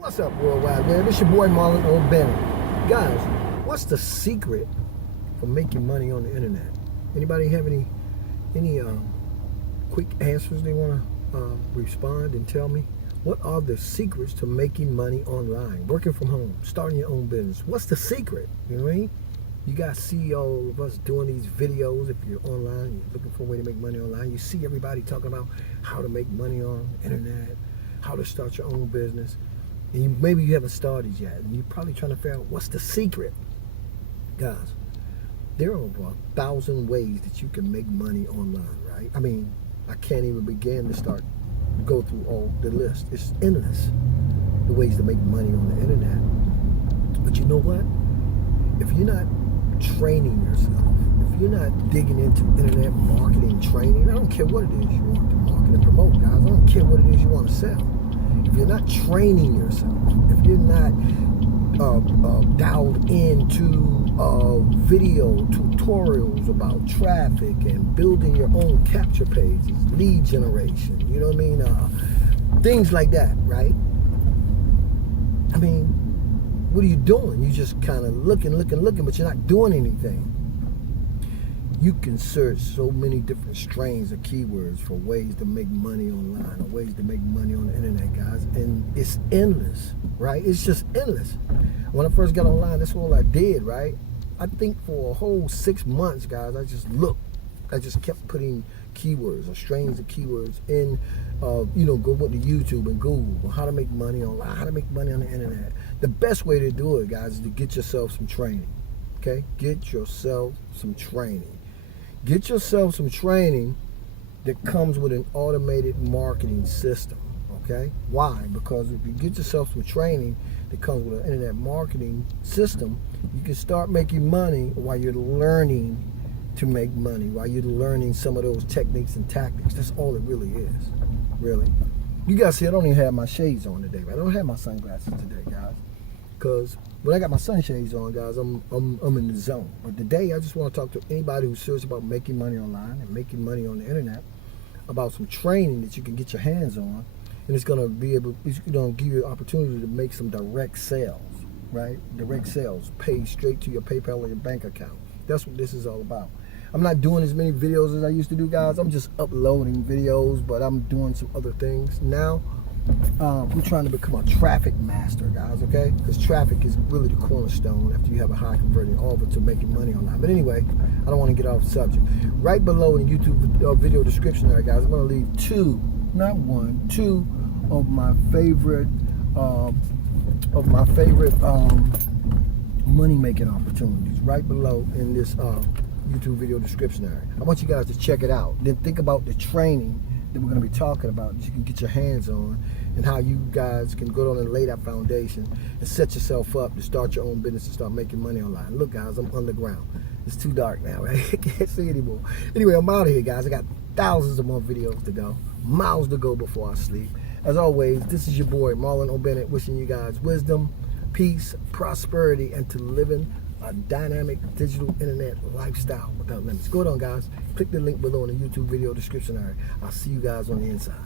What's up, worldwide man? This your boy Marlon O.Bennett. Guys, what's the secret for making money on the internet? Anybody have any quick answers they want to respond and tell me? What are the secrets to making money online, working from home, starting your own business? What's the secret? You know what I mean? You guys see all of us doing these videos. If you're online, you're looking for a way to make money online, you see everybody talking about how to make money on the internet, how to start your own business. And maybe you haven't started yet, and you're probably trying to figure out what's the secret. Guys, there are over 1,000 ways that you can make money online, right? I mean, I can't even begin to go through all the list. It's endless, the ways to make money on the internet. But you know what? If you're not training yourself, if you're not digging into internet marketing training, I don't care what it is you want to market and promote, guys. I don't care what it is you want to sell. If you're not training yourself, if you're not dialed into video tutorials about traffic and building your own capture pages, lead generation, you know what I mean? Things like that, right? I mean, what are you doing? You just kind of looking, but you're not doing anything. You can search so many different strains of keywords for ways to make money online or ways to make money on the internet, guys. And it's endless, right? It's just endless. When I first got online, that's all I did, right? I think for a whole 6 months, guys, I just looked. I just kept putting keywords or strains of keywords in, go to YouTube and Google, how to make money online, how to make money on the internet. The best way to do it, guys, is to get yourself some training, okay? Get yourself some training. Get yourself some training that comes with an automated marketing system, okay? Why? Because if you get yourself some training that comes with an internet marketing system, you can start making money while you're learning to make money, while you're learning some of those techniques and tactics. That's all it really is, really. You guys see, I don't even have my shades on today, right? I don't have my sunglasses today, guys, because when I got my sunshades on, guys, I'm in the zone. But today, I just want to talk to anybody who's serious about making money online and making money on the internet, about some training that you can get your hands on, and it's going to give you an opportunity to make some direct sales, right? Direct sales, paid straight to your PayPal or your bank account. That's what this is all about. I'm not doing as many videos as I used to do, guys. I'm just uploading videos, but I'm doing some other things now. We're trying to become a traffic master, guys, okay? Because traffic is really the cornerstone after you have a high converting offer to making money online. But anyway, I don't want to get off the subject. Right below in the YouTube video description there, guys, I'm going to leave two of my favorite money-making opportunities right below in this YouTube video description area. I want you guys to check it out. Then think about the training that we're going to be talking about that you can get your hands on, and how you guys can go on and lay that foundation and set yourself up to start your own business and start making money online. Look, guys, I'm underground. It's too dark now, right? I can't see anymore. Anyway, I'm out of here, guys. I got thousands of more videos to go, miles to go before I sleep. As always, this is your boy Marlon O.Bennett, wishing you guys wisdom, peace, prosperity, and to living a dynamic digital internet lifestyle without limits. Go on, guys. Click the link below in the YouTube video description area. I'll see you guys on the inside.